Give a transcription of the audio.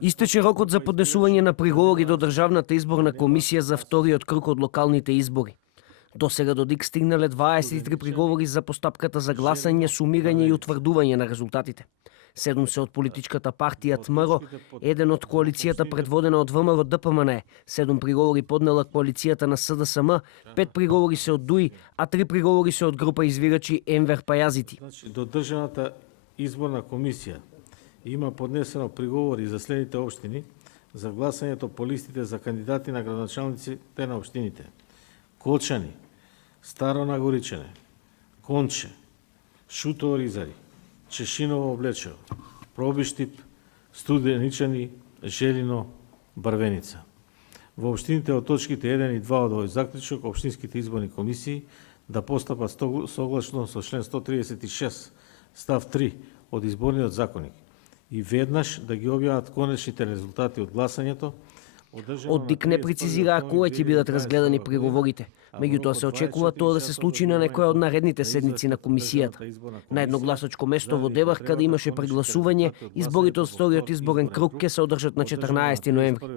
Истече рокот за поднесување на приговори до Државната изборна комисија за вториот круг од локалните избори. До сега до ДИК стигнале 23 приговори за постапката за гласање, сумирање и утврдување на резултатите. 7 се од политичката партија ТМРО, еден од коалицијата предводена од ВМРО ДПМН, 7 приговори поднела коалицијата на СДСМ, 5 приговори се од ДУИ, а 3 приговори се од група извирачи Енвер Пајазити. До Државната изборна комисија има поднесено приговори за следните општини за гласањето по листите за кандидати на градоначалниците на општините: Колчани, Старо Нагоричане, Конче, Шутово Ризари, Чешиново Облечево, Пробиштип, Студеничани, Желино, Барвеница. Во општините од точките 1 и 2 од овој заклучок, општинските изборни комисии да постапат согласно со член 136 став 3 од изборниот законник и веднаш да ги објават конечните резултати од гласањето. Од ДИК не прецизираа кога ќе бидат разгледани приговорите. Меѓутоа се очекува тоа да се случи на некоја од наредните седници на комисијата. На едно гласачко место во Девар, каде имаше прегласување, изборите од вториот изборен круг ќе се одржат на 14 ноември.